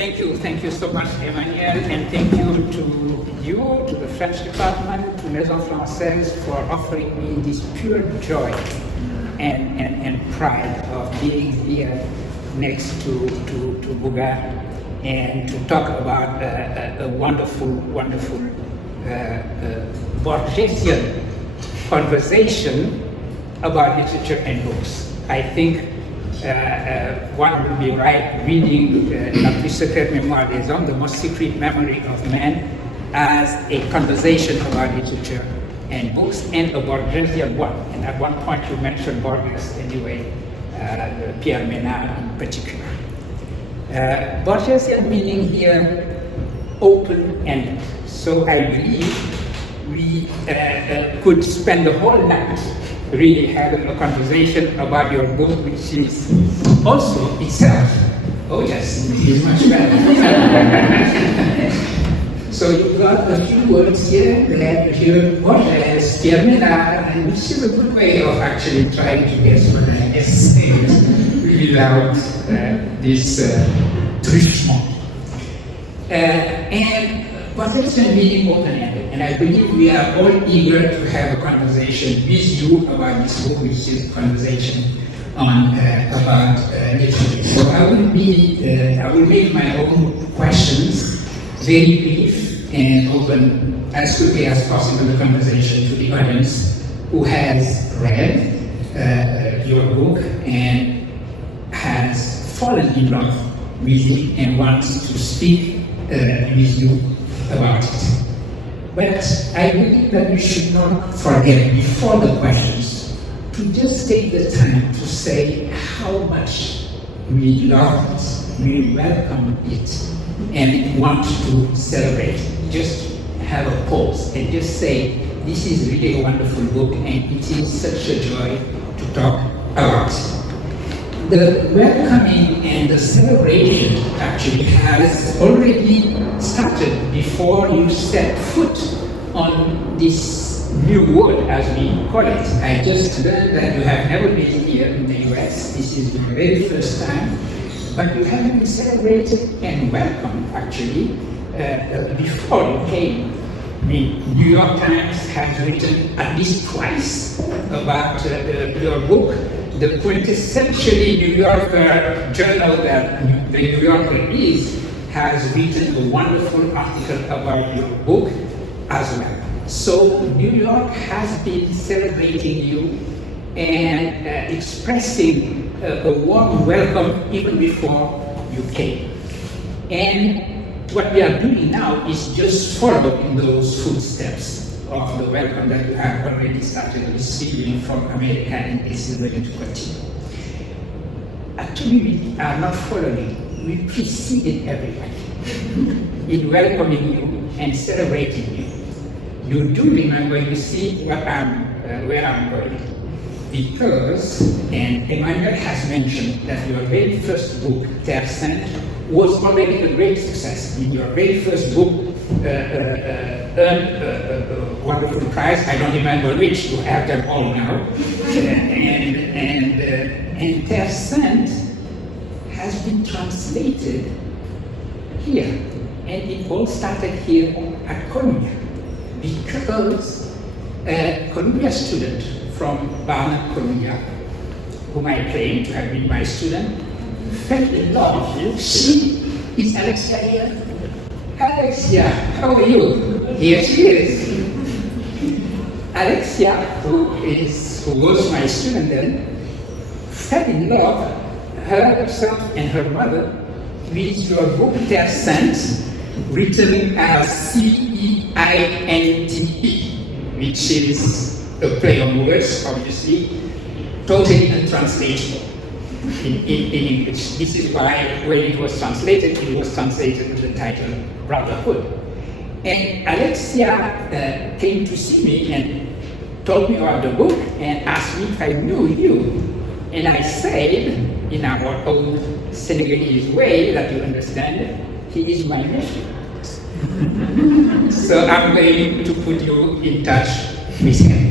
Thank you so much, Emmanuel, and thank you to the French department, to Maison Française for offering me this pure joy and pride of being here next to Mbougar and to talk about a wonderful Borgesian conversation about literature and books. I think one will be right reading La plus secrète mémoire des hommes, the most secret memory of man, as a conversation about literature and books, and a Borgesian one. And at one point you mentioned Borges anyway, Pierre Menard in particular. Borgesian meaning here open-ended. So I believe we could spend the whole night really having a conversation about your book, which is also itself, oh yes, it's much better. So you've got a few words here that here, Borges, Pierre Menard, which is a good way of actually trying to get some essays without this truchement. And Borgesian meaning open-ended, and I believe we are all eager to have a conversation with you about this book, which is a conversation on about literature. So I will make my own questions very brief and open as quickly as possible the conversation to the audience who has read your book and has fallen in love with it and wants to speak with you about it. But I believe that we should not forget, before the questions, to just take the time to say how much we love it, we welcome it, and want to celebrate. Just have a pause and just say, this is really a wonderful book and it is such a joy to talk about. The welcoming and the celebration actually has already started before you set foot on this new world, as we call it. I just learned that you have never been here in the US. This is the very first time, but you have been celebrated and welcomed actually before you came. I mean, New York Times has written at least twice about your book. The quintessentially New Yorker journal that the New Yorker is has written a wonderful article about your book as well. So New York has been celebrating you and expressing a warm welcome even before you came. And what we are doing now is just following those footsteps of the welcome that you have already started receiving from America, and this is going to continue. Actually, we are not following, we preceded everybody in welcoming you and celebrating you. You do remember, you see where I'm going. Because, and Emmanuel has mentioned that your very first book, Terre Sainte, was already a great success. In your very first book, earned a wonderful prize. I don't remember which, you have them all now. And Terre Sainte has been translated here. And it all started here at Columbia. Because a Columbia student from Barnard, Columbia, whom I claim to have been my student, fell in love. She is Alexia here. Alexia, how are you? Here she is. Alexia, who was my student then, fell in love, herself and her mother, with your book Terre Sainte, written as Ceinte, which is a play on words, obviously, totally untranslatable in English. This is why when it was translated with the title Brotherhood. And Alexia came to see me and told me about the book and asked me if I knew you. And I said, in our old Senegalese way that you understand, he is my nephew. So I'm going to put you in touch with him.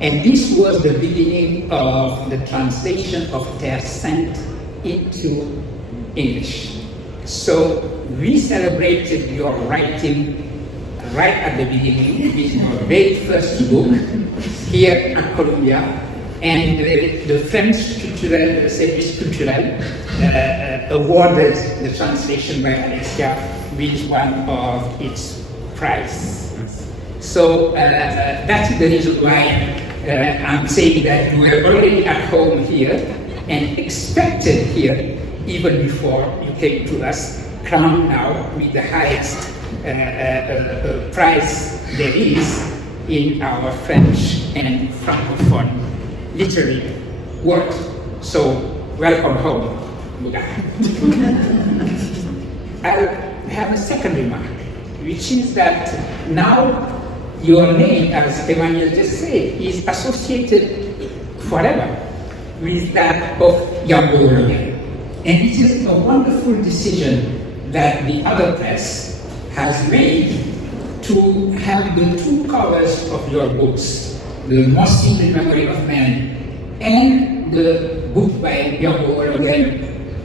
And this was the beginning of the translation of Terre Sainte into English. So we celebrated your writing right at the beginning with your very first book here at Columbia, and the French Culturel Service Culturel awarded the translation by Alessia with one of its prizes. So that's the reason why I'm saying that you were already at home here and expected here even before you came to us, crowned now with the highest prize there is in our French and Francophone literary world. So welcome home, Mbougar. I'll have a second remark, which is that now your name, as Emmanuel just said, is associated forever with that of Mbougar. And it is a wonderful decision that the other press has made to have the two covers of your books, The Most Secret Memory of Man and the book by Mbougar,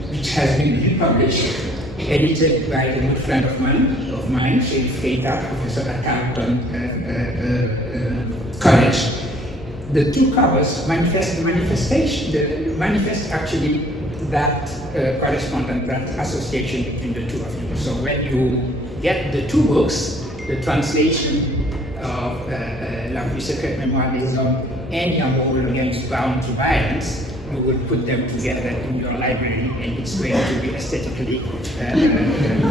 which has been republished, edited by a good friend of mine, Cheikh, Professor at Carleton College. The two covers manifest actually that correspondence, that association between the two of you. So when you get the two books, the translation of La Plus Secrète Mémoire des Hommes and Mbougar Against Bound to Violence, you will put them together in your library, and it's going to be aesthetically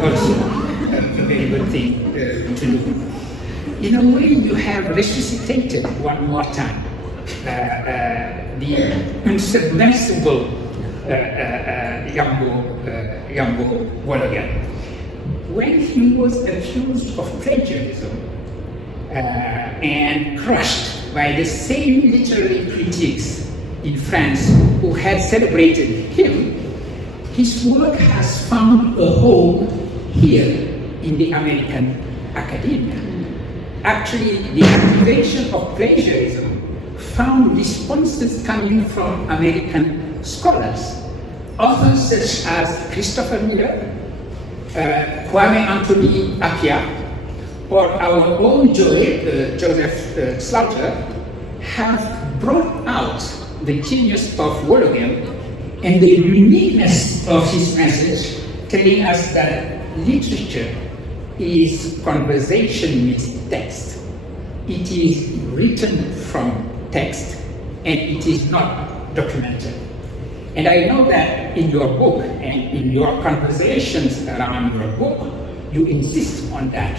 also a very good thing to do. In a way, you have resuscitated one more time the insubmersible Mbougar. When he was accused of plagiarism and crushed by the same literary critics in France who had celebrated him, his work has found a home here in the American academia. Actually, the accusation of plagiarism found responses coming from American scholars, authors such as Christopher Miller, Kwame Anthony Appiah, or our own Joseph Slaughter, have brought out the genius of Mbougar and the uniqueness of his message, telling us that literature is conversation with text. It is written from text, and it is not documented. And I know that in your book and in your conversations around your book, you insist on that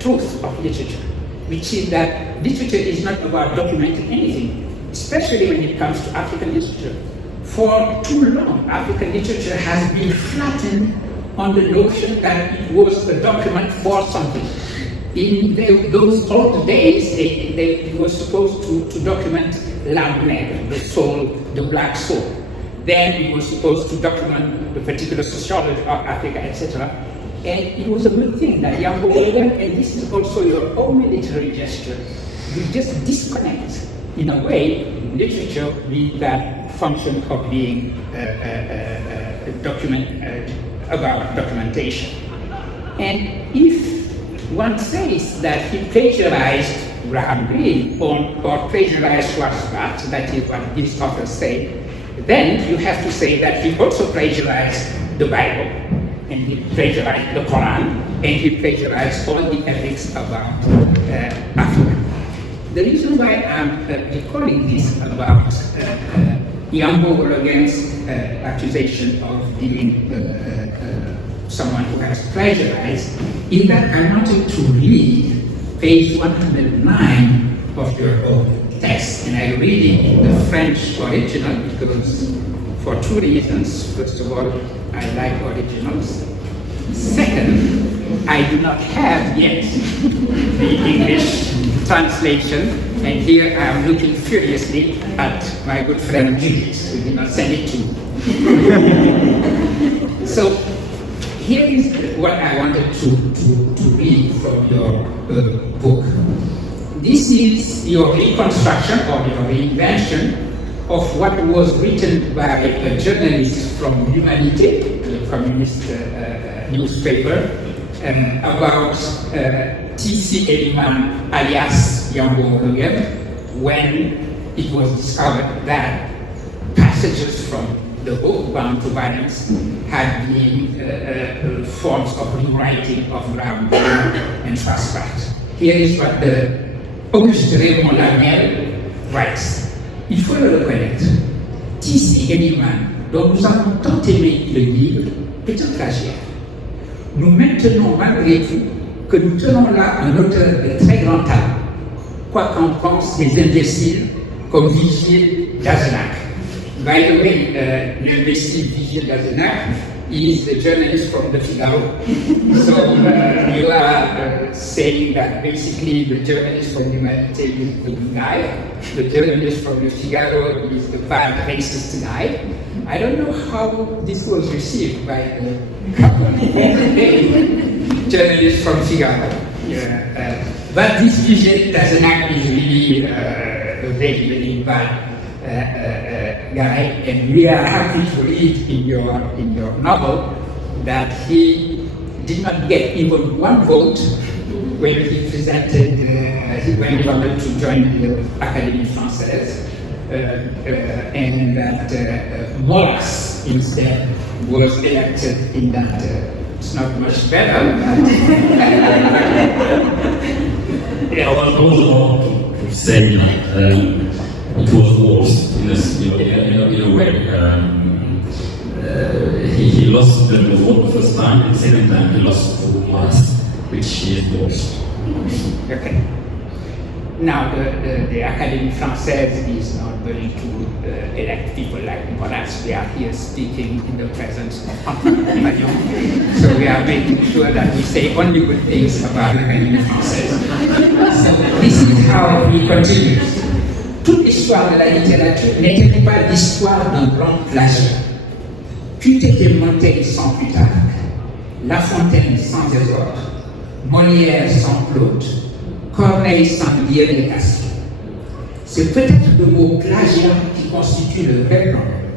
truth of literature, which is that literature is not about documenting anything, especially when it comes to African literature. For too long, African literature has been flattened on the notion that it was a document for something. In those old days, it was supposed to document l'âme nègre, the soul, the black soul. Then it was supposed to document the particular sociology of Africa, etc. And it was a good thing that Mbougar, and this is also your own literary gesture, you just disconnect, in a way, literature with that function of being about documentation. And if one says that he plagiarized Graham Greene or plagiarized Schwarzbach, that is what these authors say, then you have to say that he also plagiarized the Bible, and he plagiarized the Quran, and he plagiarized all the epics about Africa. The reason why I'm recalling this about Mbougar's accusation of being someone who has plagiarized is that I wanted to read page 109 of your own text, and I read it in the French original because for two reasons. First of all, I like originals. Second, I do not have yet the English translation, and here I am looking furiously at my good friend Judith, who did not send it to me. So here is what I wanted to read from your book. This is your reconstruction or your reinvention of what was written by a journalist from Humanité, the communist newspaper about T.C. Eliman alias Mbougar, when it was discovered that passages from the book Bound to Violence had been forms of rewriting of Brown and Faspat. Here is what the Auguste Raymond Lamel writes. Il faut le reconnaître. T.C. Eliman, dont nous avons tant aimé le livre, est un plagiaire. Nous maintenons malgré tout que nous tenons là un auteur de très grand talent, quoi qu'en pensent les imbéciles comme Vigile d'Azenac. By the way, l'imbécile Vigile d'Azenac is the journalist from the Figaro. So you are saying that basically the journalist from Humanité is the good guy, the journalist from the Figaro is the bad racist guy. I don't know how this was received by the journalist from Figaro. But this Vigile d'Azenac is really a very, very bad guy, and we are happy to read in your novel that he did not get even one vote when he presented, when he wanted to join the Académie Française, and that Molas instead was elected in that. It's not much better. I was also to say it was worse in a way. He lost the vote the first time, and the second time he lost to Molas, which is worse. Okay. Now, the Académie Française is not going to elect people like Molas. We are here speaking in the presence of Anta. So we are making sure that we say only good things about l'Académie Française. So this is how he continues. Toute l'histoire de la littérature n'était pas l'histoire d'un grand plagiat. Qu'eût été Montaigne sans Plutarque, La Fontaine sans Désordre, Molière sans Claude, Corneille sans Dialectique. C'est peut-être le mot plagiat qui constitue le vrai problème.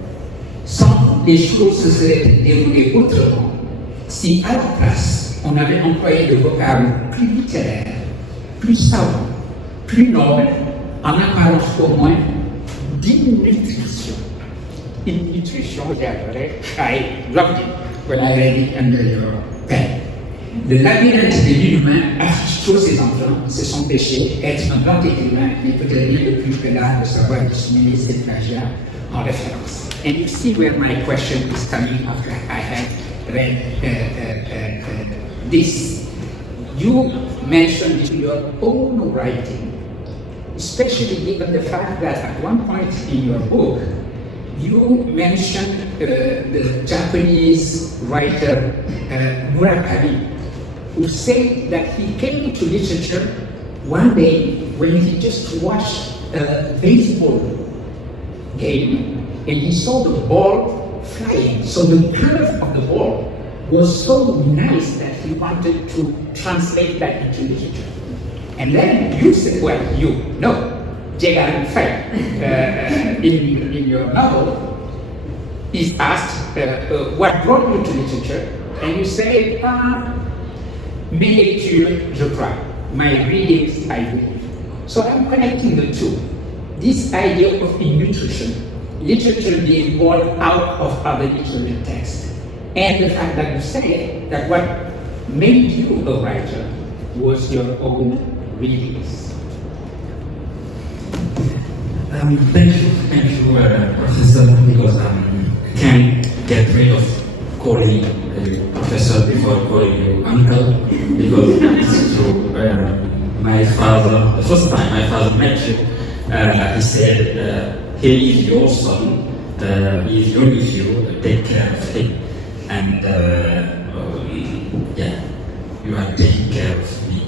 Sans les choses se seraient déroulées autrement si à la place on avait employé le vocable plus littéraire, plus savant, plus noble, en apparence au moins d'innutrition. Innutrition, I loved it when I read it under your pen. Le labyrinthe de l'inhumain affiche tous ses enfants, c'est son péché, être un grand écrivain n'est peut-être rien de plus que l'art de savoir dissimuler ses plagiats en référence. And you see where my question is coming after I have read this. You mentioned in your own writing, especially given the fact that at one point in your book, you mentioned the Japanese writer Murakami, who said that he came into literature one day when he just watched a baseball game and he saw the ball flying. So the curve of the ball was so nice that he wanted to translate that into literature. And then you said, well, Jegan Fay, in your novel, is asked what brought you to literature, and you say, mes lectures, je crois, my readings, I believe. So I'm connecting the two. This idea of nutrition, literature being born out of other literary texts, and the fact that you say that what made you a writer was your own readings. Thank you, Professor, because I can't get rid of calling you Professor before calling you Uncle, because it's true. My father, the first time my father met you, he said, he is your son, he is your nephew, take care of him, and you are taking care of me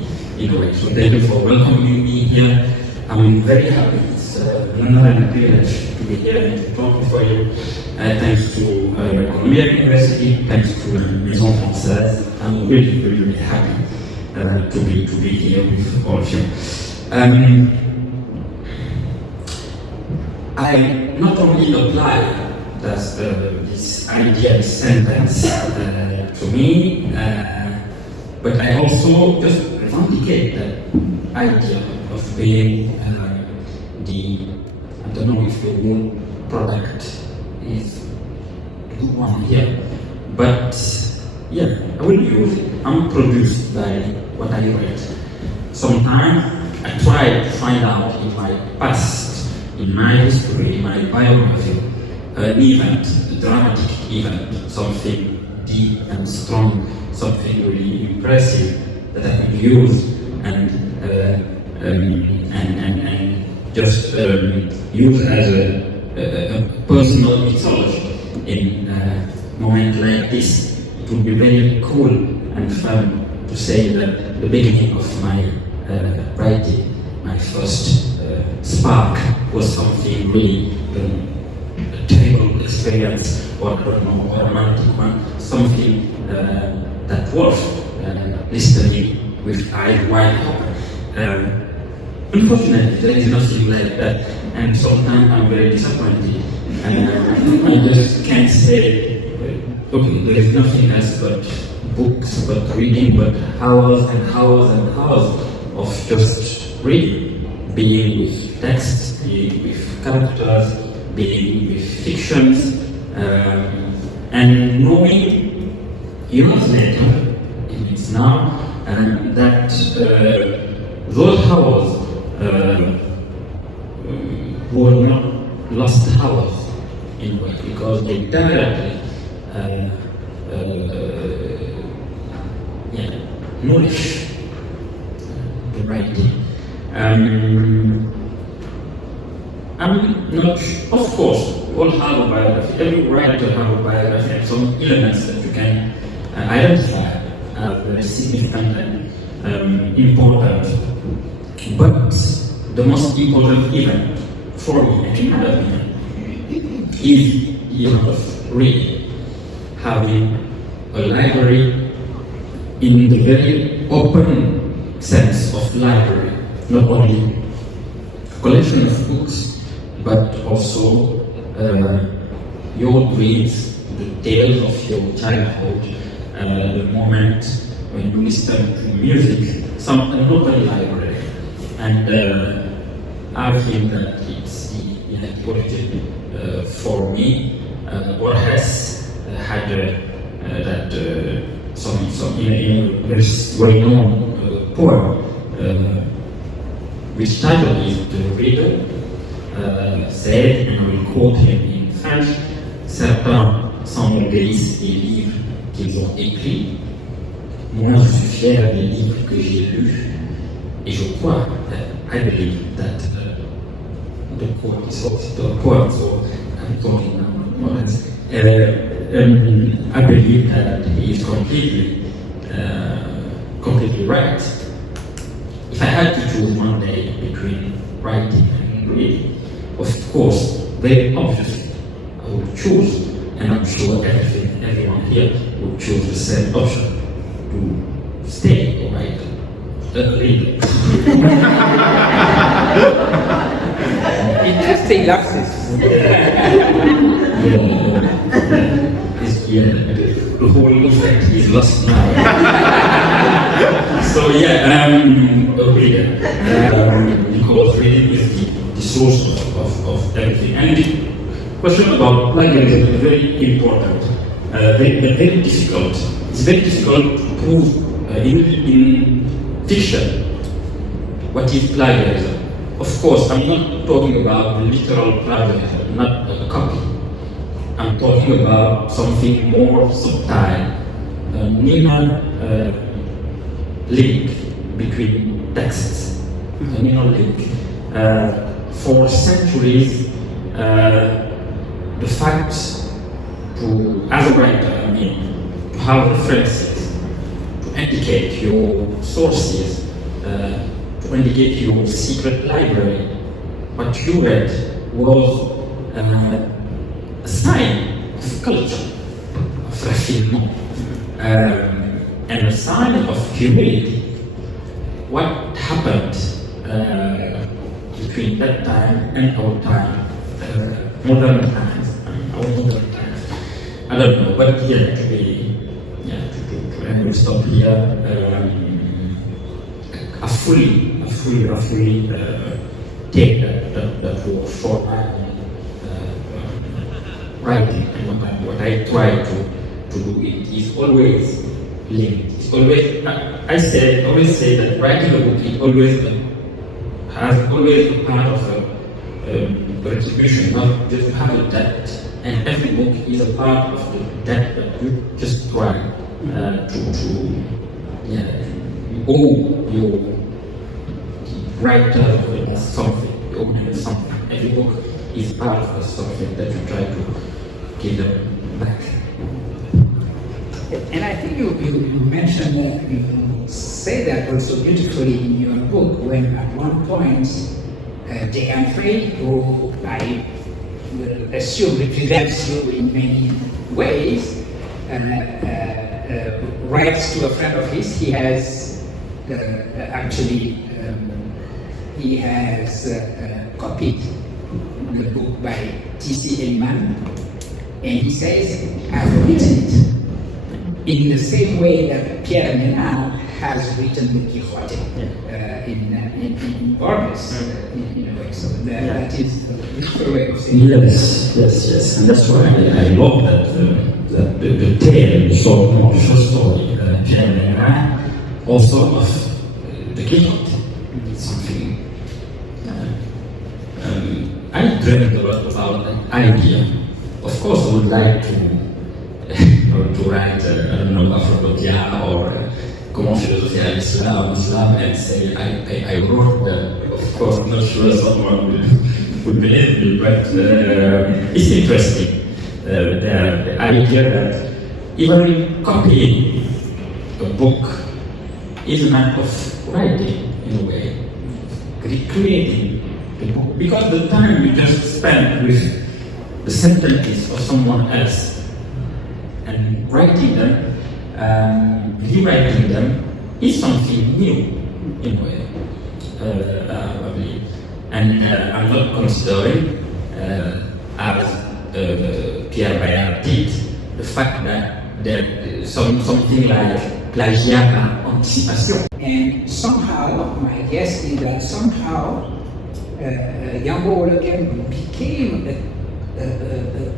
in a way. So thank you for welcoming me here. I'm very happy. It's an honor and a privilege to be here and to talk before you. Thanks to Columbia University, thanks to Maison Française. I'm really, really, really happy to be here with all of you. I not only apply does this idea, this sentence to me, but I also just replicate that idea of being I don't know if the word product is a good one here, but yeah, I will use it. I'm produced by what I read. Sometimes I try to find out in my past, in my history, in my biography, an event, a dramatic event, something deep and strong, something really impressive that I could use and just use as a personal mythology in a moment like this. It would be very cool and fun to say that the beginning of my writing, my first spark, was something really a terrible experience or a romantic one, something that worth listening with eyes wide open. Unfortunately, there is nothing like that, and sometimes I'm very disappointed, and I just can't say, okay, there is nothing else but books, but reading, but hours and hours and hours of just reading, being with texts, being with characters, being with fictions, and knowing years later, it's now, and that those hours were not lost hours in work, because they directly nourish the writing. I'm not, of course, we all have a biography, every writer have a biography, and some elements that you can identify as very significant and important. But the most important event for me, in my opinion, is the event of reading, having a library in the very open sense of library, not only a collection of books, but also your dreams, the tales of your childhood, the moment when you listen to music, an open library. And I think that it's important for me, or has had that some in a very well-known poem, which title is The Reader, said, and I will quote him in French: certains s'enorgueillissent des livres qu'ils ont écrits. Moi, je suis fier des livres que j'ai lus, et je crois, I believe that the quote is also the poem, so I'm talking now more or less. I believe that he is completely right. If I had to choose one day between writing and reading, of course, very obviously, I would choose, and I'm sure everyone here would choose the same option, to stay or write. Read. Interesting lapses. The whole effect is lost now. So yeah, a reader, because reading is the source of everything. And the question about plagiarism is very important, very difficult. It's very difficult to prove in fiction what is plagiarism. Of course, I'm not talking about literal plagiarism, not a copy. I'm talking about something more subtle, a minimal link between texts, a minimal link. For centuries, the fact to, as a writer, to have references, to indicate your sources, to indicate your secret library, what you read was a sign of culture, of raffinement, and a sign of humility. What happened between that time and our time, modern times, our modern I don't know, but yeah, to stop here. I fully take that work for writing, and what I try to do it is always linked. It's always, I always say that writing a book is always has always a part of a retribution, not just have a debt. And every book is a part of the debt that you just try to owe your writer something, you owe them something. Every book is part of something that you try to give them back. And I think you mentioned that, you say that also beautifully in your book, when at one point, Jacques, who I will assume represents you in many ways, writes to a friend of his. He has he has copied the book by T.C. Eliman, and he says, I've written it in the same way that Pierre Menard has written the Quixote in Borges, in a way. So that is a beautiful way of saying it. Yes. And that's why I love that the tale, the short story, Pierre Menard, also of the Quixote. It's something. I dreamed a lot about an idea. Of course, I would like to write, Afric or commencé l'islam, and say I wrote that. Of course, I'm not sure someone would believe me, but it's interesting. The idea that even copying a book is an act of writing, in a way, recreating the book, because the time you just spend with the sentences of someone else and writing them, rewriting them, is something new, in a way, I believe. And I'm not considering, as Pierre Bayard did, the fact that there's something like plagiat par anticipation. And somehow, my guess is that somehow, Mbougar again became a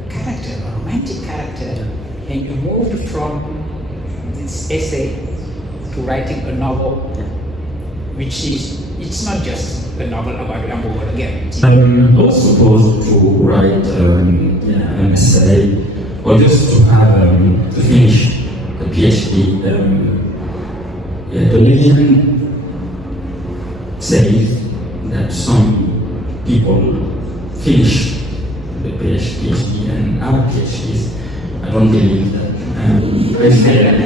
character, a romantic character, and you moved from this essay to writing a novel, which it's not just a novel about Mbougar again. I'm not supposed to write an essay or just to have to finish the PhD. The legend says that some people finish the PhD and our PhDs. I don't believe that. I failed.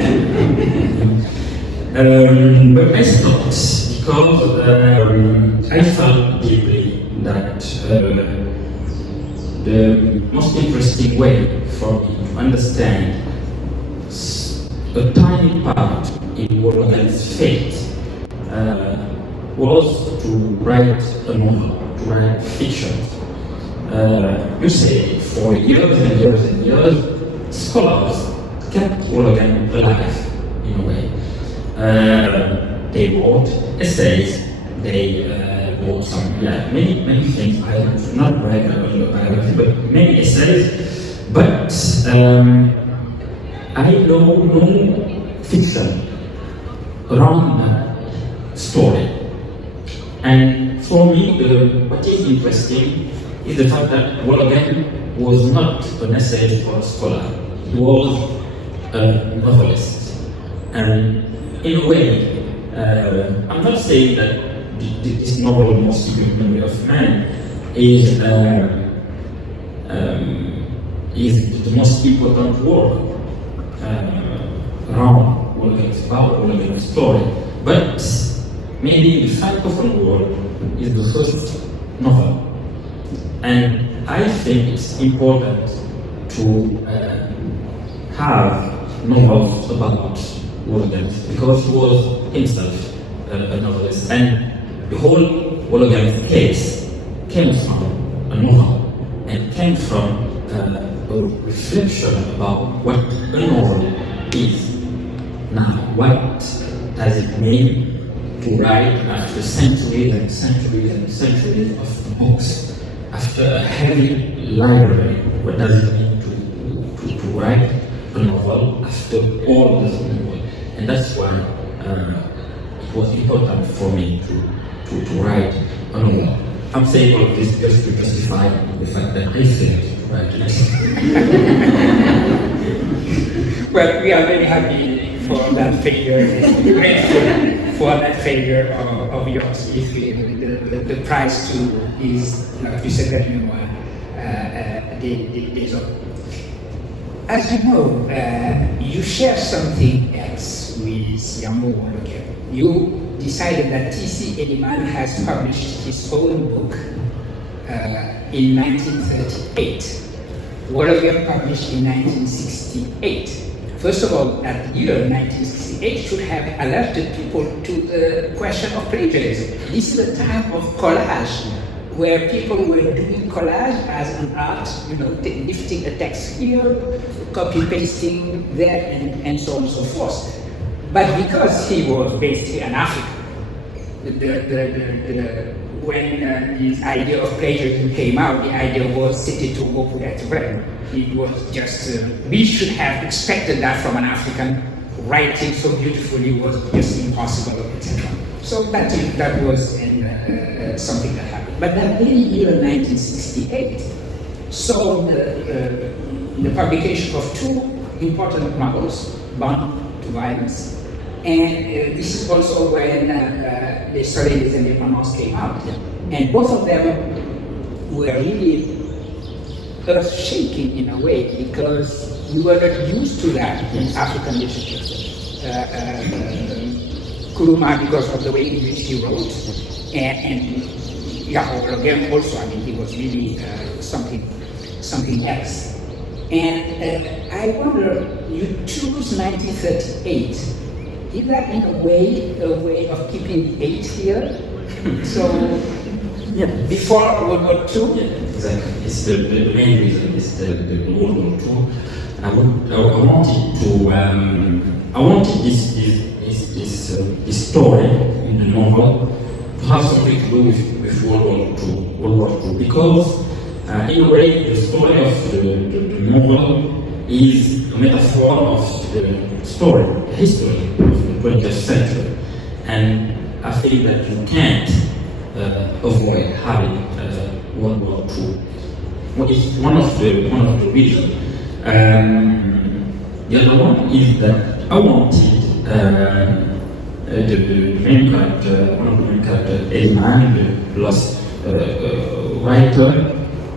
But I stopped because I felt deeply that the most interesting way for me to understand a tiny part in Mbougar's fate was to write a novel, to write fiction. You say, for years and years and years, scholars kept Mbougar alive, in a way. They wrote essays, they wrote some, many things. I have not read a biography, but many essays. But I know no fiction around that story. And for me, what is interesting is the fact that Mbougar was not an essay for a scholar. He was a novelist. And in a way, I'm not saying that this novel, Most Secret Memory of Man, is the most important work around Mbougar's story. But maybe the francophone world is the first novel. And I think it's important to have novels about Mbougar because he was himself a novelist. And the whole Mbougar's case came from a novel and came from a reflection about what a novel is. Now, what does it mean to write after centuries and centuries and centuries of books, after a heavy library? What does it mean to write a novel after all this novel? And that's why it was important for me to write a novel. I'm saying all of this just to justify the fact that I failed to write it. Well, we are very happy for that failure, for that failure of yours. If the prize too is, like you said, des autres. As you know, you share something else with Yamo. You decided that T.C. Eliman has published his own book in 1938. Wolof published in 1968. First of all, that year, 1968, should have alerted people to the question of plagiarism. This is a time of collage, where people were doing collage as an art, lifting a text here, copy-pasting there, and so on and so forth. But because he was basically an African, when this idea of plagiarism came out, the idea was c'était tout beau pour être vrai. It was just, we should have expected that from an African. Writing so beautifully was just impossible, etc. So that was something that happened. But that very year, 1968, saw the publication of two important novels, Born to Violence, and this is also when Les Soleils des Indépendances came out. And both of them were really earth-shaking in a way, because we were not used to that in African literature. Kuruma, because of the way in which he wrote, and Yahoo again also, he was really something else. And I wonder, you choose 1938. Is that in a way of keeping the 8 here? So, yeah, before World War II? Exactly. It's the main reason. It's the World War II. I wanted this story in the novel to have something to do with World War II, because in a way the story of the novel is a metaphor of the story, the history of the 20th century, and I think that you can't avoid having World War II. It's one of the reasons. The other one is that I wanted the main character, one of the main characters, a man, the lost writer,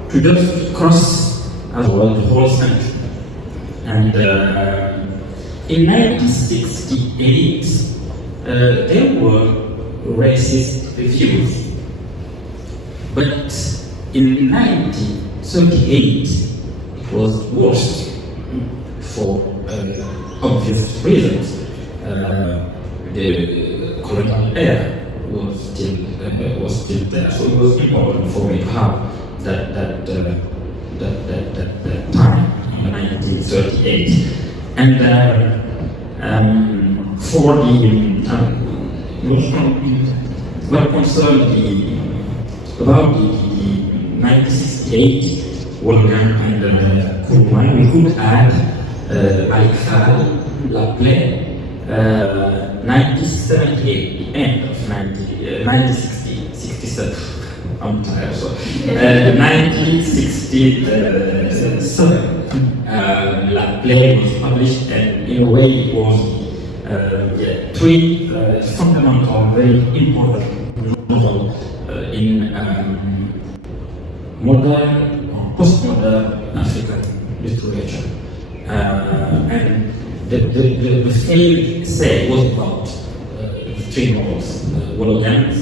to just cross as well the whole century. And in 1968, there were racist views, but in 1938, it was worse for obvious reasons. The colonial era was still there, so it was important for me to have that time, 1938, and for the what concerned about the 1968 Wolfgang and Kuruma, we could add Al-Khal, La Plaie, 1978, the end of 1967. I'm tired, so 1967, La Plaie was published, and in a way it was three fundamental, very important novels in modern or postmodern African literature. And the field say was about three novels, Wologans,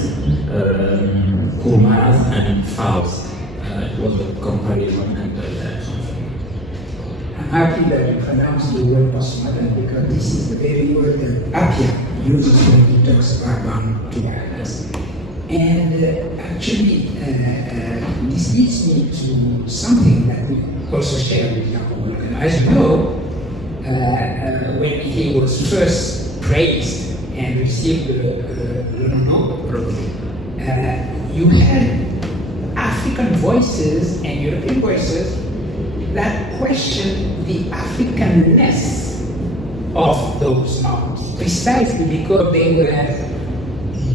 Kurmas, and Faust. It was a comparison and something. I'm happy that you pronounced the word postmodern, because this is the very word that Appiah uses when he talks about bound to violence. And actually, this leads me to something that also share with young work. And as you know, when he was first praised and received the renommé, you had African voices and European voices that questioned the Africanness of those novels, precisely because they were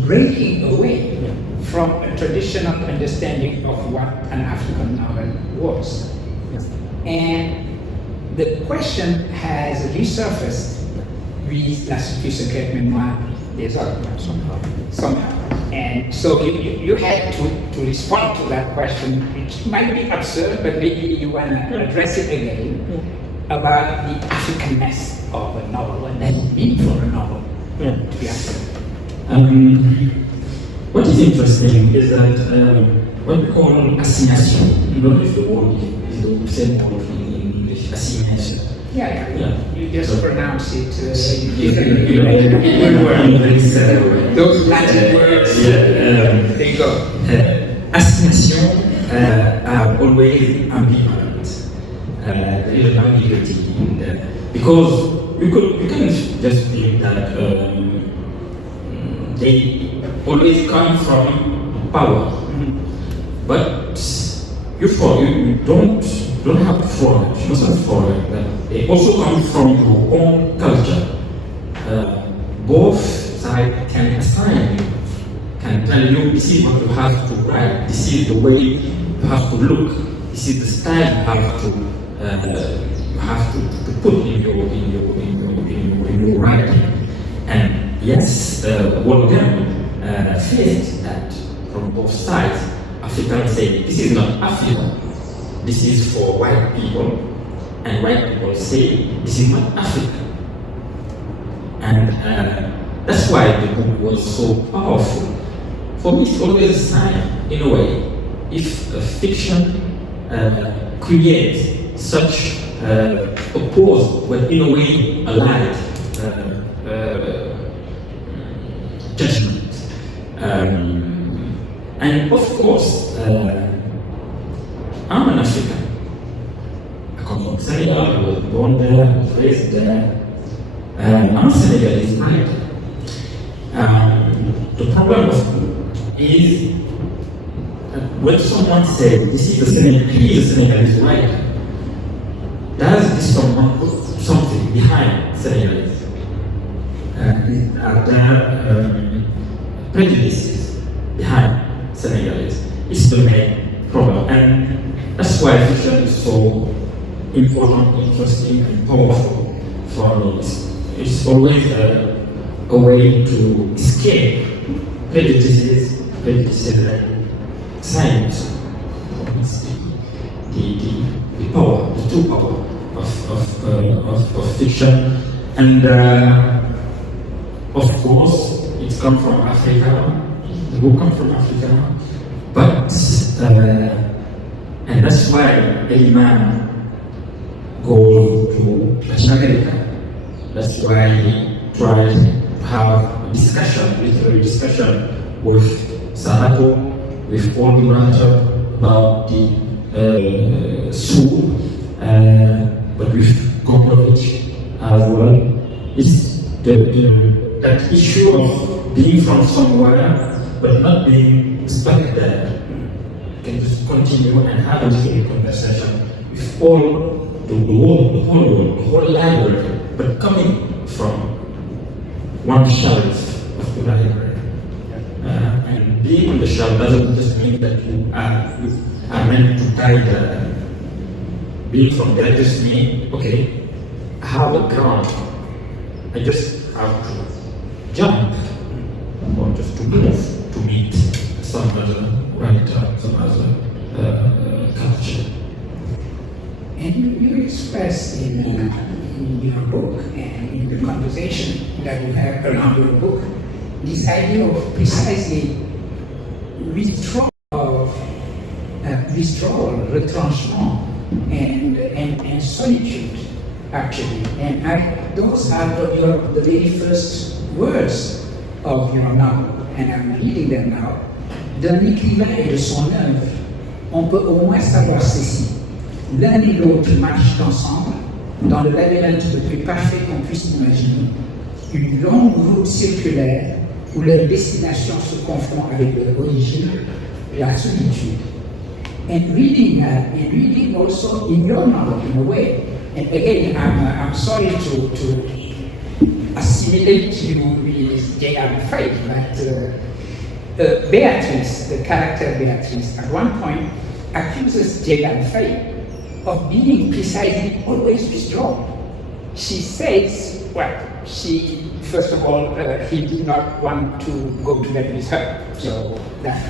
breaking away from a traditional understanding of what an African novel was. And the question has resurfaced with la succès mémoire des autres, somehow. And so you had to respond to that question, which might be absurd, but maybe you want to address it again, about the Africanness of a novel, what does it mean for a novel to be African? What is interesting is that what we call assignation, you know, if the word is the same word in English, assignation. Yeah. You just pronounce it. Those Latin words, there you go. Assignation are always ambivalent. There is an ambiguity in there. Because we can just think that they always come from power. But you don't have to follow it. You must not follow it. They also come from your own culture. Both sides can assign you, can tell you this is what you have to write, this is the way you have to look, this is the style you have to put in your writing. And yes, all of them faced that from both sides. Africans say this is not Africa. This is for white people, and white people say this is not Africa. And that's why the book was so powerful. For me, it's always a sign, in a way, if a fiction creates such opposed, but in a way allied judgment. And of course, I'm an African. I come from Senegal, I was born there, I was raised there. I'm Senegalese, right? The problem is when someone says this is a Senegalese writer, does this someone put something behind Senegalese? Are there prejudices behind Senegalese? It's the main problem. And that's why fiction is so important, interesting, and powerful for me. It's always a way to escape prejudices and science. The power, the true power of fiction. And of course, it comes from Africa. The book comes from Africa. But and that's why a man goes to Latin America. That's why he tries to have a discussion, literary discussion with Sarr, with all the writer about the sous, but with Gombrowicz as well. It's that issue of being from somewhere but not being stuck there. Can just continue and have a little conversation with all the world, the whole world, the whole library, but coming from one shelf of the library. And being on the shelf doesn't just mean that you are meant to die there. Being from there just means, okay, I have a ground. I just have to jump or just to move to meet some other writer, some other culture. And you express in your book and in the conversation that you have around your book this idea of precisely withdrawal, retrenchment, and solitude, actually. And those are the very first words of your novel, and I'm reading them now. Dans l'écrivain et de son œuvre, on peut au moins savoir ceci. L'un et l'autre marchent ensemble dans le labyrinthe le plus parfait qu'on puisse imaginer, une longue route circulaire où leur destination se confond avec leur origine, la solitude. And reading also in your novel, in a way. And again, I'm sorry to assimilate you with J.R. Fay, but Beatrice, the character Beatrice, at one point accuses J.R. Fay of being precisely always withdrawn. She says, well, first of all, he did not want to go to bed with her, so that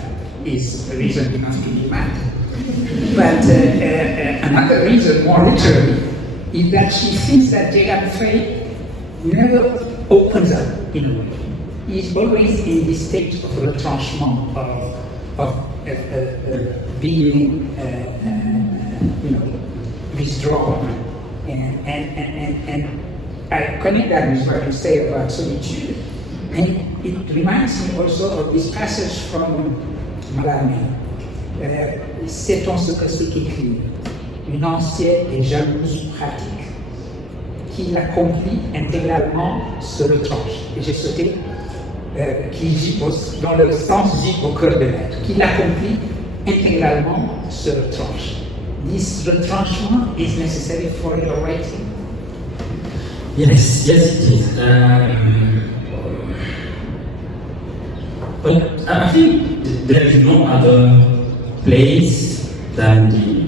is a reason enough to be mad. But another reason, more literally, is that she thinks that J.R. Fay never opens up in a way. He's always in this state of retrenchment, of being, withdrawn. And I connect that with what you say about solitude. And it reminds me also of this passage from Mallarmé. Sait-on ce que c'est qu'écrire? Une ancienne et jalouse pratique qui l'accomplit intégralement se retranche. Et j'ai sauté qui gît dans le sens gît au cœur de l'être, qui l'accomplit intégralement se retranche. This retrenchment is necessary for your writing. Yes, it is. But I think there is no other place than the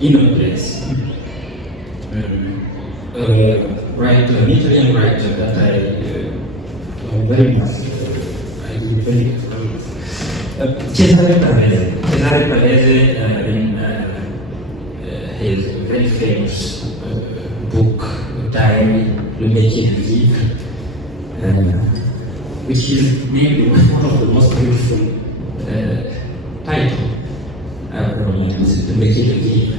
inner place. An Italian writer that I very much, Cesare Pavese, in his very famous book, diary, Le Métier du Vivre, which is maybe one of the most beautiful titles. The Métier du Vivre.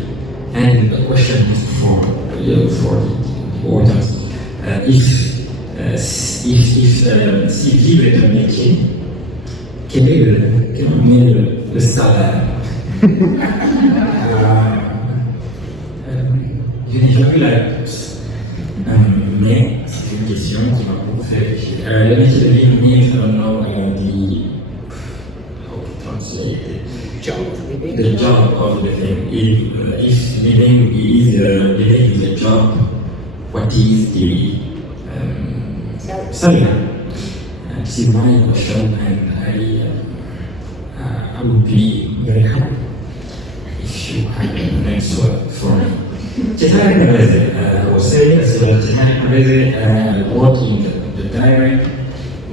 And the question for the audience, si vivre est un métier, quel est le salaire? Je n'ai jamais eu la réponse, mais c'est une question qui m'a beaucoup fait réfléchir. Le métier de vivre means, I don't know, how to translate it. The job of living. If living is a job, what is the salary? This is my question, and I would be very happy if you had an answer for me. Cesare Pavese was saying, Cesare Pavese wrote in the diary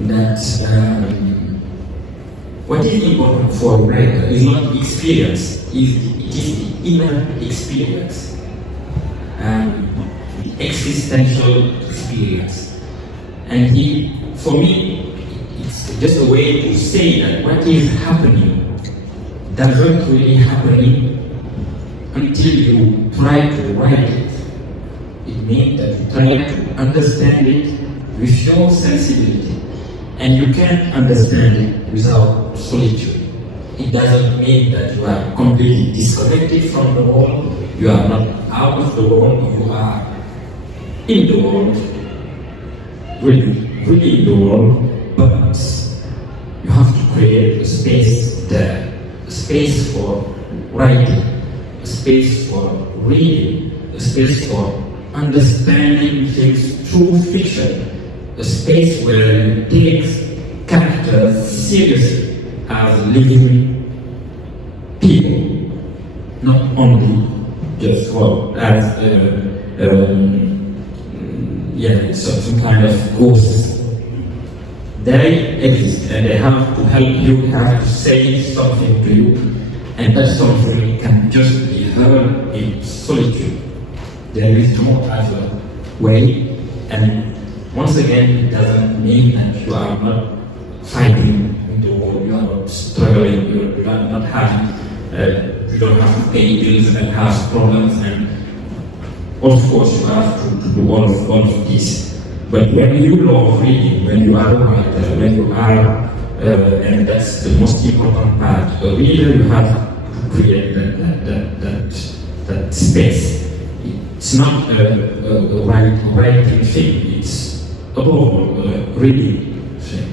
that what is important for a writer is not the experience, it is the inner experience, the existential experience. And for me, it's just a way to say that what is happening doesn't really happen until you try to write it. It means that you try to understand it with your sensibility. And you can't understand it without solitude. It doesn't mean that you are completely disconnected from the world, you are not out of the world, you are in the world, really in the world, but you have to create a space there, a space for writing, a space for reading, a space for understanding things through fiction, a space where you take characters seriously as living people, not only just as some kind of ghosts. They exist and they have to help you, have to say something to you, and that something can just be heard in solitude. There is no other way, and once again, it doesn't mean that you are not fighting in the world, you are not struggling, you are not having, you don't have to pay bills and have problems, and of course you have to do all of this. But when you love reading, when you are a writer, when you are, and that's the most important part, a reader, you have to create that that space. It's not a writing thing, it's above all a reading thing.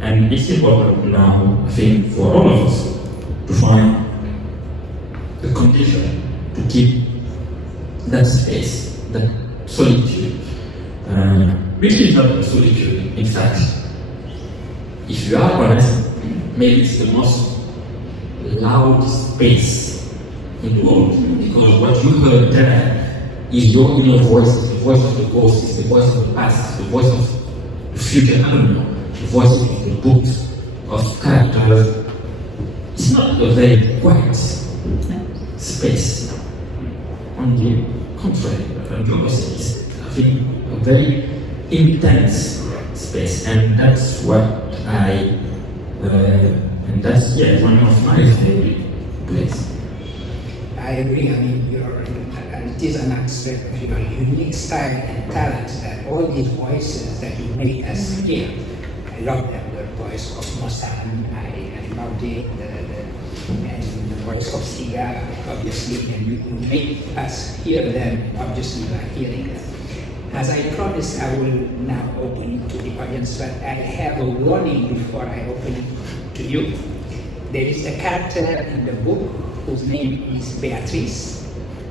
And it's important now, I think, for all of us to find the condition to keep that space, that solitude, which is not a solitude, in fact. If you are honest, maybe it's the most loud space in the world, because what you heard there is your inner voice, it's the voice of the ghost, it's the voice of the past, it's the voice of the future unknown, the voice of the books, of characters. It's not a very quiet space. On the contrary, it's, I think, a very intense space, and that's what and that's one of my favorite places. I agree. I mean, it is an aspect of your unique style and talent that all these voices that you make us hear. I love them. The voice of Mohamed, I loved it. And the voice of Sarr, obviously, and you make us hear them. Obviously, you are hearing them. As I promised, I will now open it to the audience, but I have a warning before I open it to you. There is a character in the book whose name is Beatrice,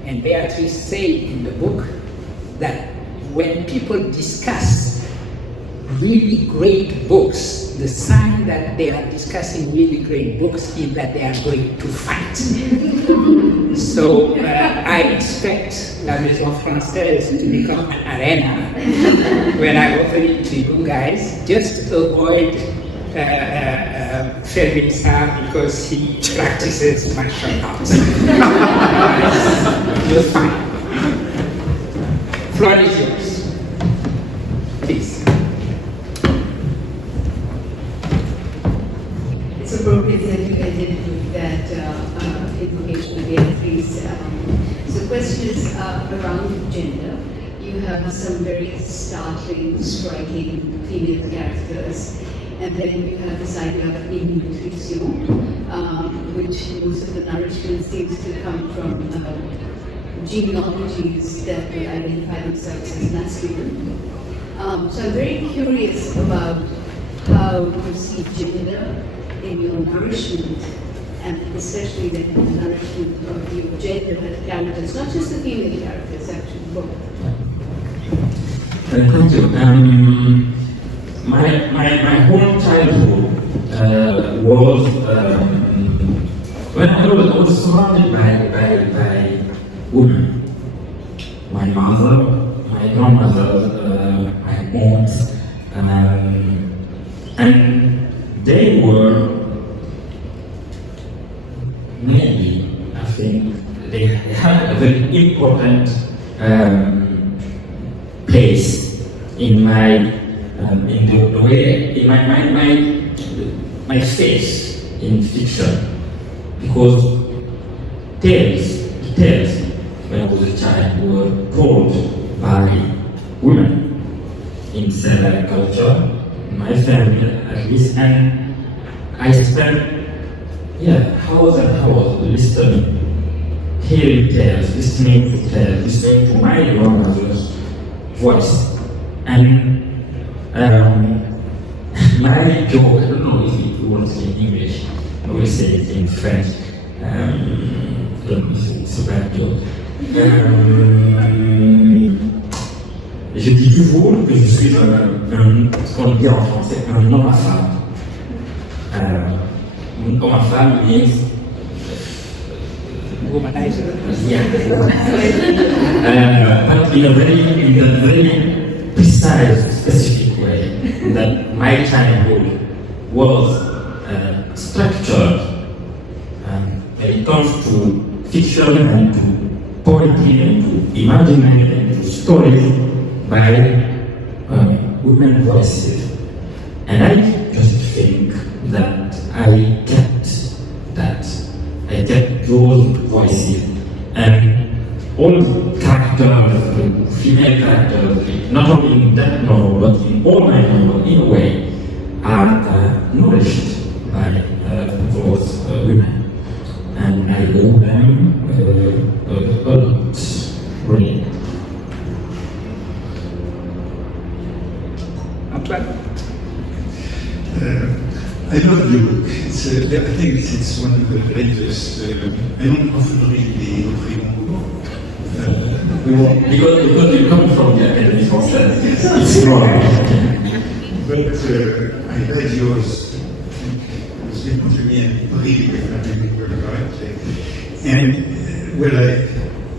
and Beatrice says in the book that when people discuss really great books, the sign that they are discussing really great books is that they are going to fight. So I expect La Maison Française to become an arena when I offer it to you guys. Just avoid Fermin Sarr because he practices martial arts. You're fine. Floor is yours. Please. It's appropriate that you ended with that information of Beatrice. So questions around gender. You have some very startling, striking female characters. And then you have this idea of nutrition, which most of the nourishment seems to come from genealogies that will identify themselves as masculine. So I'm very curious about how you see gender in your nourishment, and especially the nourishment of your gender characters, not just the female characters, actually both. Thank you. My whole childhood was when I was surrounded by women. My mother, my grandmother, my aunts, and they were maybe, I think, they had a very important place in my in the way, in my face in fiction, because tales when I was a child were told by women in Sénégal culture, in my family at least, and I spent hours and hours listening, hearing tales, listening to tales, listening to my grandmother's voice, and my joke, I don't know if you want to say in English, I will say it in French. I don't know if it's a bad joke. Je dis toujours que je suis ce qu'on dit en français, un homme à femme. Un homme à femme means Womanizer. yeah. But in a very precise, specific way, that my childhood was structured when it comes to fiction and to poetry and to imaginary and to stories by women voices. And I just think that I kept those voices, and all the characters, the female characters, not only in that novel, but in all my novels, in a way, are nourished by those women. And I love them a I love your book. I think it's one of the greatest. I don't often read the Mbougar. Because you come from the academic process, it's wrong. But I read yours. It's been really academic work, right? And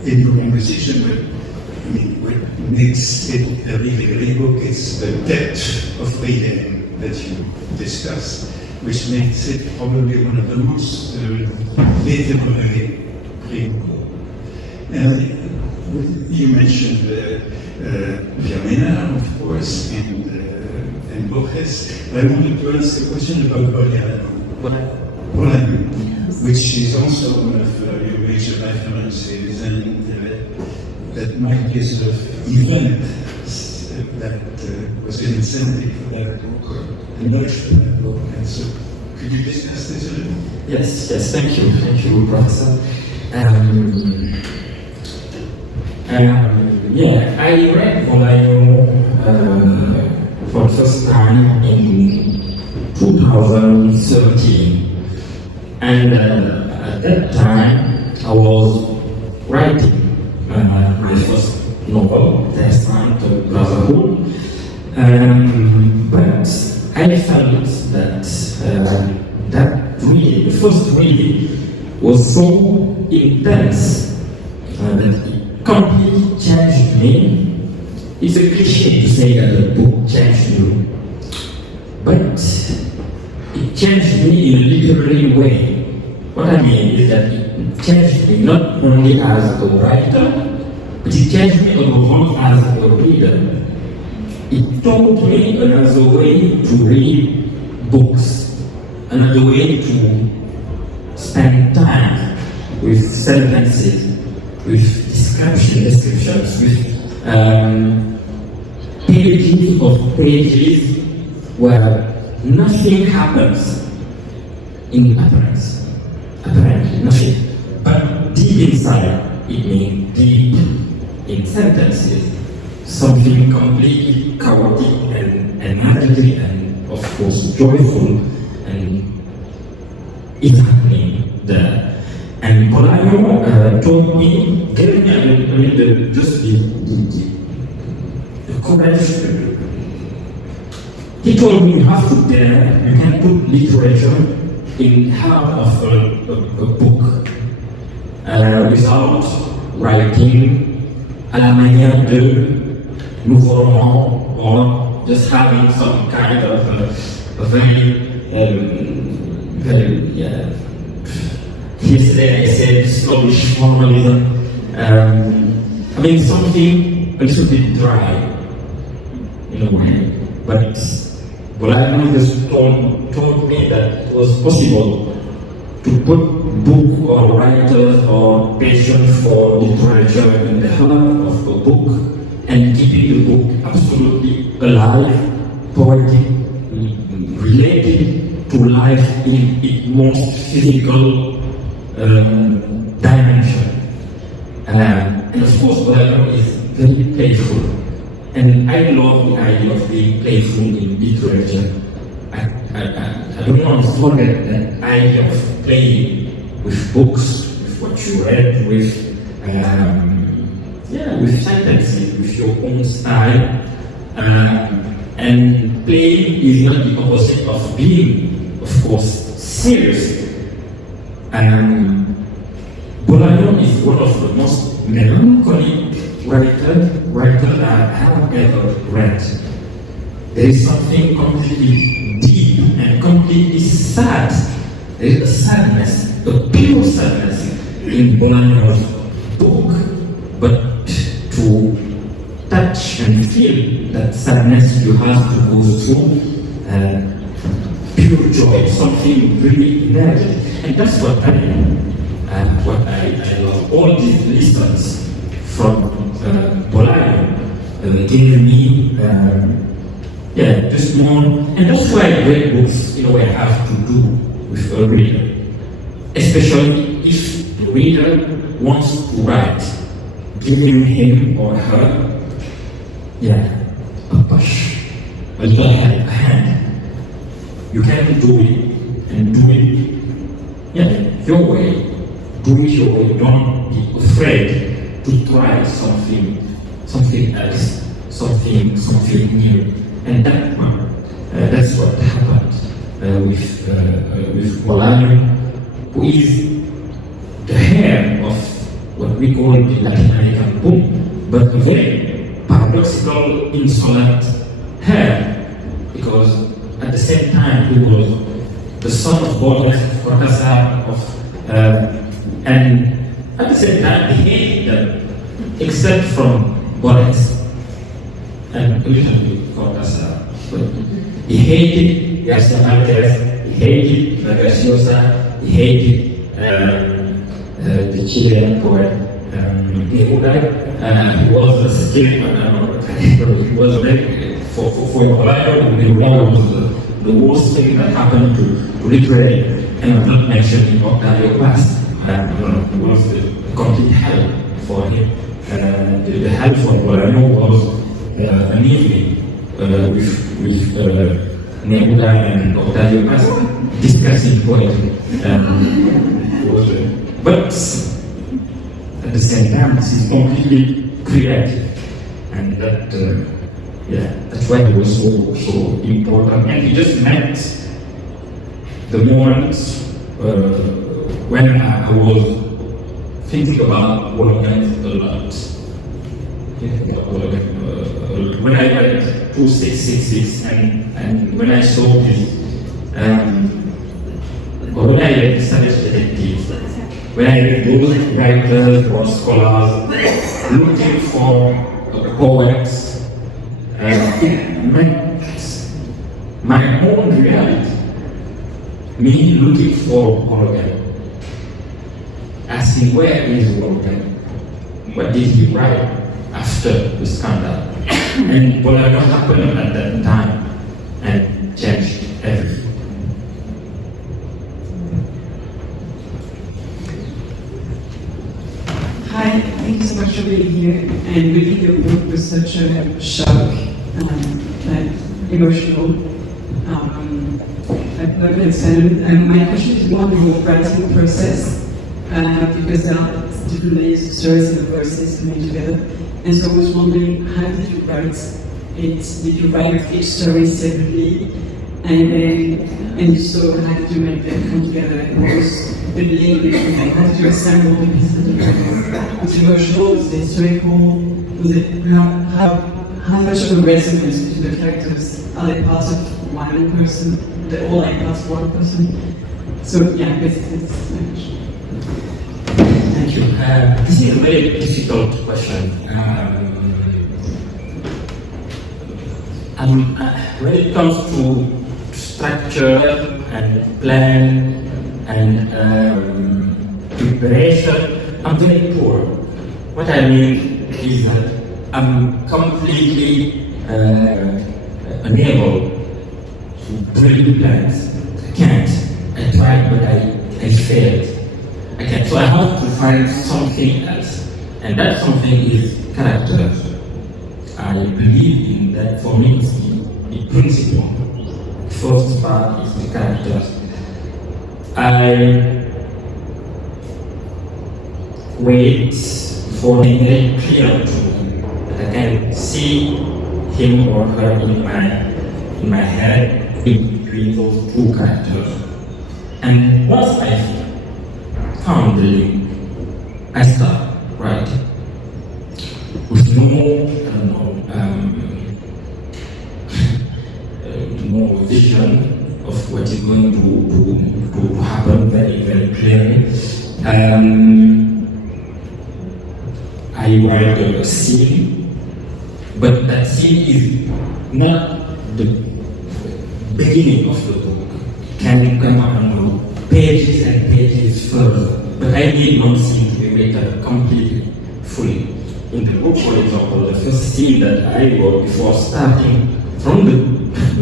in your composition, what makes it a really great book is the depth of reading that you discuss, which makes it probably one of the most literary great books. You mentioned Vermeer, of course, and Borges. I wanted to ask a question about Bolland, which is also one of your major references, and that might be a sort of event that was an incentive for that book, the knowledge for that book. And so, could you discuss this a little? Yes, thank you, Professor. I read Bolland for the first time in 2017, and at that time I was writing my first novel, Testament of Brotherhood, but I felt that the first reading was so intense that it completely changed me. It's a cliche to say that the book changed you, but it changed me in a literary way. What I mean is that it changed me not only as a writer, but it changed me overall as a reader. It taught me another way to read books, another way to spend time with sentences, with descriptions, with pages of pages where nothing happens in apparently nothing, but deep inside, it means deep in sentences, something completely chaotic and magic and of course joyful, and it's happening there. And Bolland told me, gave me the courage. He told me you have to dare, you can put literature in heart of a book without writing à la manière de nouveau roman or just having some kind of a very yesterday I said sluggish formalism. I mean something a little bit dry in a way, but Bolland just told me that it was possible to put book or writers or passion for literature in the heart of a book and keeping the book absolutely alive, poetic, related to life in its most physical dimension. And of course, Bolland is very playful. And I love the idea of being playful in literature. I don't want to forget that idea of playing with books, with what you read, with sentences, with your own style. And playing is not the opposite of being, of course, serious. Bolland is one of the most melancholic writer I have ever read. There is something completely deep and completely sad. There is a sadness, a pure sadness in Bolland's book, but to touch and feel that sadness you have to go through pure joy, something really energetic. And that's what I love. All these lessons from Bolland gave me just more, and that's why great books in a way have to do with a reader, especially if the reader wants to write, giving him or her a push, a little help. You can do it and do it, your way. Do it your way. Don't be afraid to try something else, something new. And that's what happened with Mohamed, who is the heir of what we call the Latin American boom, but a very paradoxical, insolent heir, because at the same time he was the son of Borges, and at the same time he hated them, except from Borges and originally Cortázar. But he hated Garcia Marquez, he hated Vargas he hated the Chilean poet Mbougar, who was a skilled, he was very, for Mbougar was the worst thing that happened to literary, and I'm not mentioning Octavio Paz, was the complete hell for him. The hell for Mbougar was an evening with Mbougar and Octavio Paz discussing poetry. But at the same time, he's completely creative, and that's why it was so important. And he just met the moments when I was thinking about Mohamed a lot. When I read 2666 and when I saw this, when I read Savage Detectives, when I read those writers or scholars looking for poets, my own reality, me looking for Mohamed, asking where is Mohamed, what did he write after the scandal, and what happened at that time, and changed everything. Hi, thank you so much for being here. And reading your book was such a shock, emotional. I've never understood. And my question is more on your writing process, because there are different layers of stories and voices coming together. And so I was wondering, how did you write it? Did you write each story separately? And so how did you make them come together? And what was the link between them? How did you assemble the pieces together? Was it emotional? Was it historical? Was it how much of a resonance to the characters? Are they parts of one person? They're all like parts of one person? So yeah, basically this is my question. Thank you. This is a very difficult question. When it comes to structure and plan and preparation, I'm very poor. What I mean is that I'm completely unable to build plans. I can't. I tried, but I failed. I can't. So I have to find something else, and that something is character. I believe in that. For me, it's the principle. The first part is the character. I wait for it very clear to me that I can see him or her in my head in between those two characters. And once I found the link, I start writing with no vision of what is going to happen very, very clearly. I write a scene, but that scene is not the beginning of the book. It can come on pages and pages further, but I need one scene to be written completely, fully. In the book, for example, the first scene that I wrote before starting from the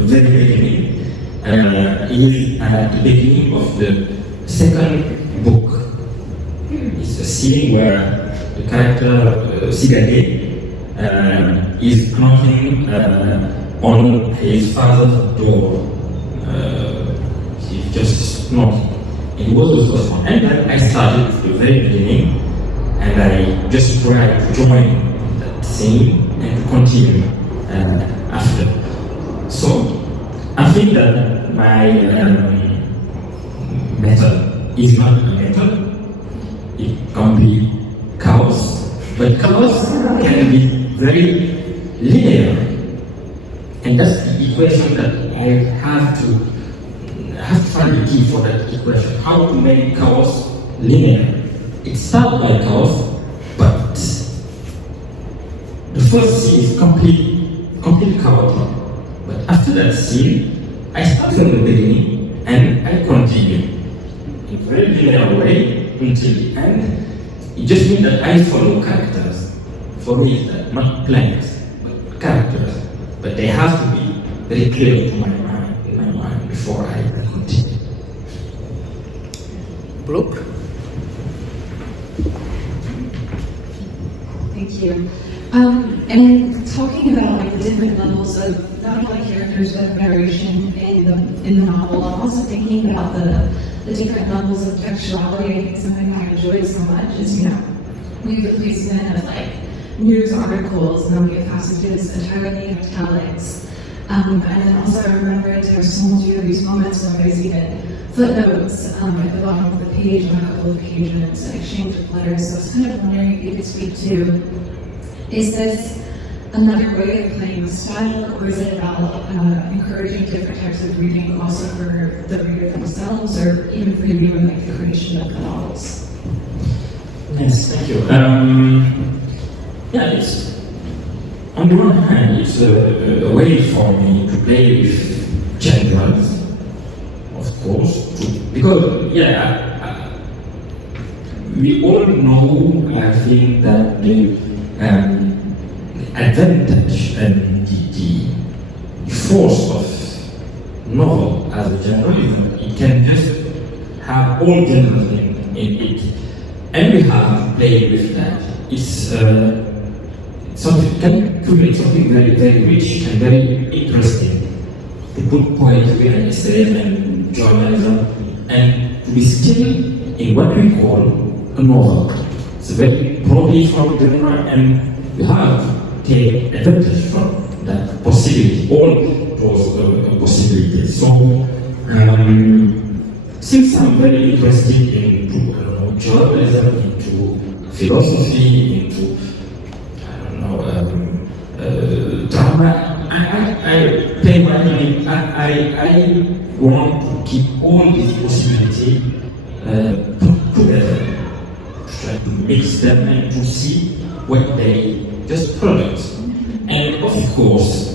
very beginning is at the beginning of the second book. It's a scene where the character Sénégalais is knocking on his father's door just not. It was the first one. And then I started at the very beginning, and I just tried to join that scene and to continue after. So I think that my method is not a method. It can be chaos, but chaos can be very linear. And that's the equation that I have to find the key for that equation. How to make chaos linear. It starts by chaos, but the first scene is complete chaotic. But after that scene, I start from the beginning and I continue in a very linear way until the end. It just means that I follow characters. For me, it's that, not planks, but characters. But they have to be very clear to my mind before I continue. Brooke? Thank you. And talking about like the different levels of not only characters but variation in the novel, I'm also thinking about the different levels of textuality. I think something I enjoyed so much is, we have a placement of like news articles, and then we have passages entirely in italics. And then also I remember there were so few of these moments where there's even footnotes at the bottom of the page and a couple of pages, an exchange of letters. So I was kind of wondering if you could speak to, is this another way of playing the style, or is it about encouraging different types of reading also for the reader themselves, or even for you in like the creation of the novels? Yes, thank you. It's on the one hand, it's a way for me to play with genres, of course, because we all know, I think, that the advantage and the force of novel as a genre is that it can just have all genres in it, and we have played with that. It's something can create something very, very rich and very interesting. To put poetry and essays and journalism, and to be still in what we call a novel. It's a very broadly formed genre, and you have to take advantage from that possibility, all those possibilities. So, since I'm very interested into journalism, into philosophy, into drama, I play my game. I want to keep all these possibilities put together, try to mix them and to see what they just produce. And of course,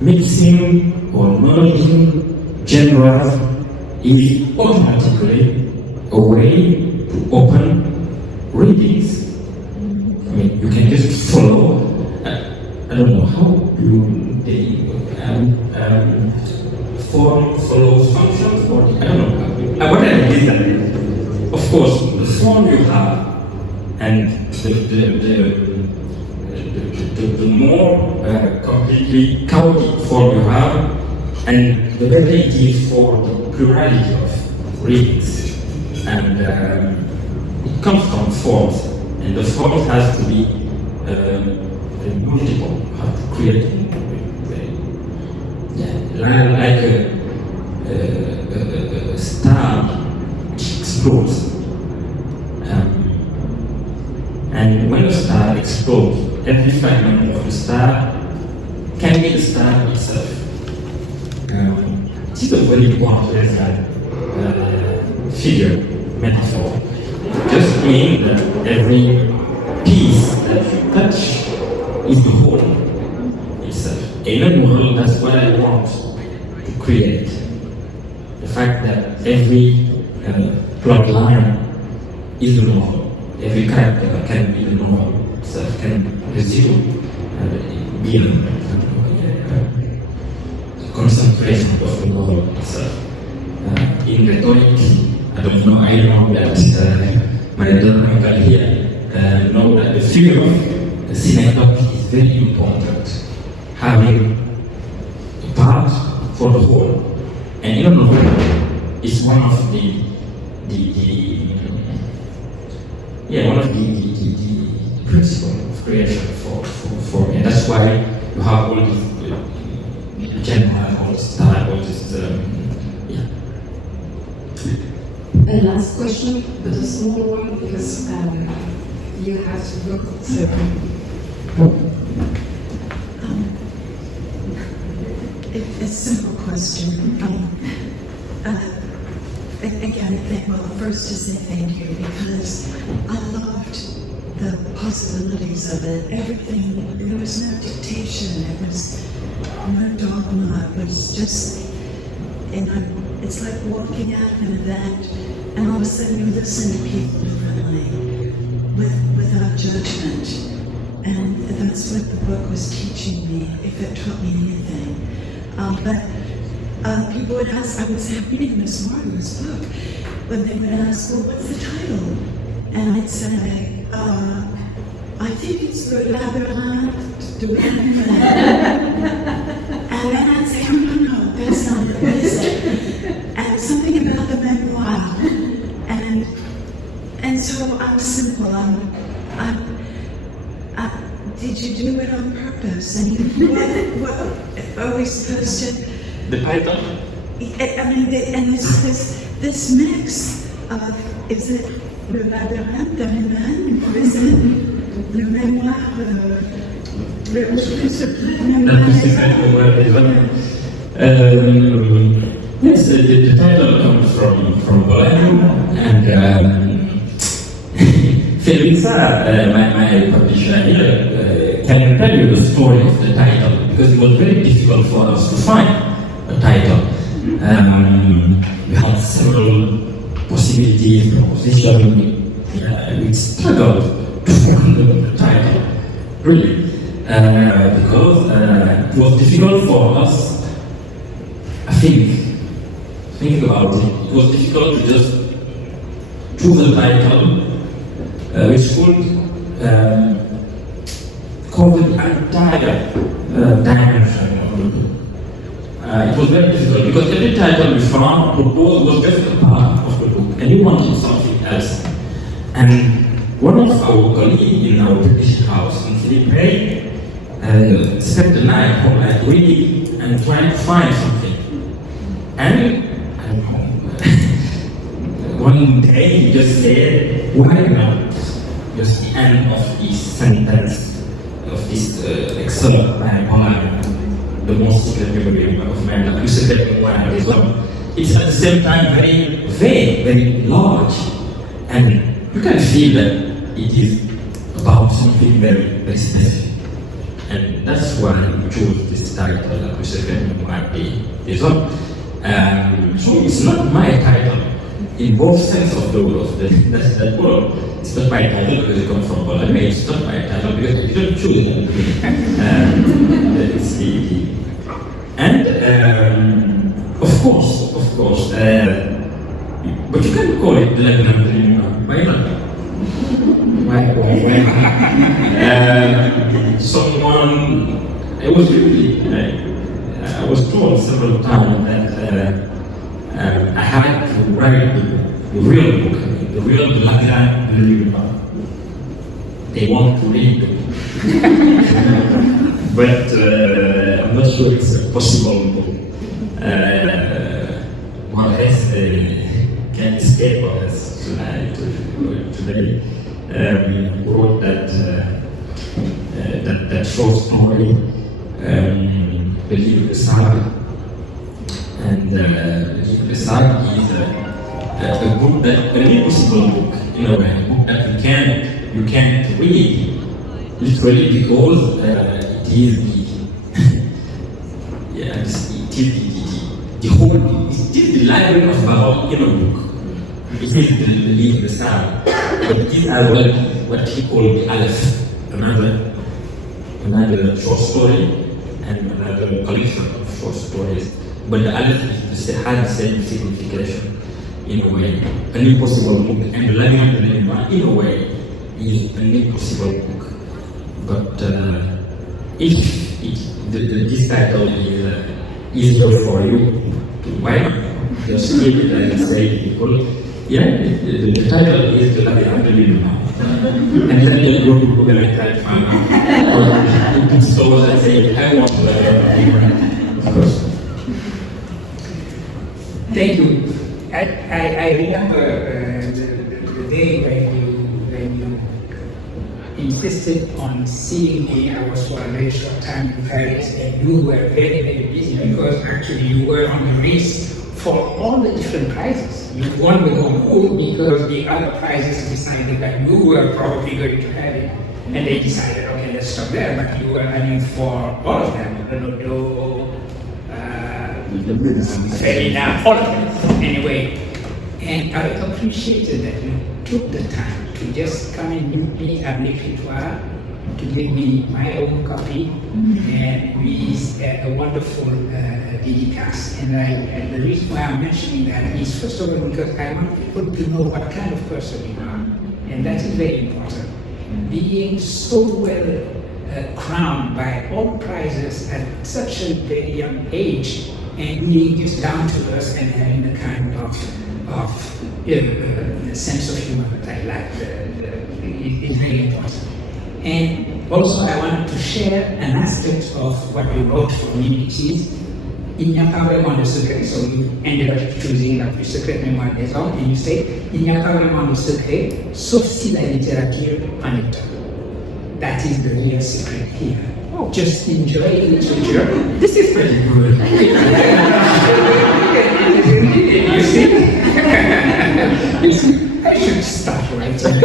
mixing or merging genres is automatically a way to open readings. I mean, you can just follow. I don't know how they form follows functions, or I don't know. Whatever it is, of course, the form you have and the more completely chaotic form you have, and the better it is for the plurality of readings. And it comes from forms. And the form has to be multiple. You have to create like a star which explodes. And when a star explodes, every fragment of the star can be the star itself. This is a very important figure, metaphor. Just mean that every piece that you touch is the whole itself. In a world, that's what I want to create. The fact that every plot line is the novel. Every character can be the novel itself, can resume be the concentration of the novel itself. In rhetoric, I don't know, I know that my daughter here know that the figure of the synecdoche is very important. Having a part for the whole. And even the whole is one of the principle of creation for me. And that's why you have all these genre, all this style, all this And last question, but a small one, because you have to look. So, it's a simple question. Again, first to say thank you, because I loved the possibilities of it. Everything, there was no dictation, it was no dogma, it was just, it's like walking out of an event, and all of a sudden you listen to people differently, without judgment. And that's what the book was teaching me, if it taught me anything. But people would ask, I would say, I'm reading this marvelous book, but they would ask, well, what's the title? And I'd say, I think it's Le Labyrinthe du Renommé. And then I'd say, no, that's not it, what is it? And something about the memoir. And so I'm simple, did you do it on purpose? And what are we supposed to? the title. I mean, and this mix of, is it le labyrinthe de l'humain, or is it le mémoire, Yes, the title comes from Bologna, and Felisa, my publisher here, can tell you the story of the title, because it was very difficult for us to find a title. We had several possibilities, propositions. We struggled to find the title, really, because it was difficult for us. I think about it. It was difficult to just choose a title which could cover the entire dimension of the book. It was very difficult because every title we found proposed was just a part of the book, and we wanted something else. And one of our colleagues in our publishing house in Philippe spent the night whole night reading and trying to find something. And I don't know, one day he just said, why not just the end of this sentence of this excellent poem, the most secret memory of man, that you said as well. It's at the same time very vague, very large, and you can feel that it is about something very, very specific. And that's why we chose this title, that we said as well. So it's not my title in both sense of the word. That's that word. It's not my title because it comes from Bologna. It's not my title because I didn't choose it. It's the and of course, but you can call it the Latin. Why not? Why? Someone, I was told several times that I had to write the real book, the real Latin. They want to read it. But I'm not sure it's possible. More or less can escape us tonight, today. We wrote that short story, the livre de Sarr. And the livre de Sarr is a book that, an impossible book, in a way, a book that you can't read, literally, because it is the library of Baroque in a book. It is the livre de Sarr, but it is as well what he called the Aleph, another short story and another collection of short stories. But the Aleph has the same signification in a way, an impossible book, and the Labyrinth in a way is an impossible book. But if this title easier for you to write, just keep it and say to people, yeah, the title is the and then you go to Google and type or so and say, I want to of course. Thank you. I remember the day when you insisted on seeing me. I was for a very short time in Paris, and you were very, very busy because actually you were on the race for all the different prizes. You won the concours because the other prizes decided that you were probably going to have it, and they decided, okay, let's stop there. But you were running for all of them, all of them, anyway. And I appreciated that you took the time to just come and meet me at l'écritoire, to give me my own copy, and with a wonderful dédicace. And the reason why I'm mentioning that is, first of all, because I want people to know what kind of person you are, and that is very important. Being so well crowned by all prizes at such a very young age, and being just down to us and having the kind of sense of humor that I like, is very important. And also I wanted to share an aspect of what we wrote for me, which is il n'y a pas vraiment de secret. So you ended up choosing la plus secrète mémoire des hommes, and you say il n'y a pas vraiment de secret, sauf si la littérature en est un. That is the real secret here. Oh, just enjoy literature. This is pretty good. You see? You see? I should start writing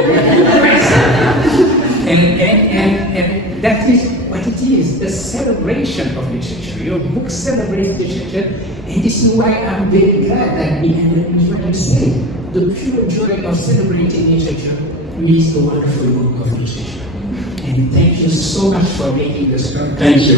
myself. And that is what it is, a celebration of literature. Your book celebrates literature, and this is why I'm very glad that we can, what you say, the pure joy of celebrating literature is the wonderful book of literature. And thank you so much for making this. Thank you.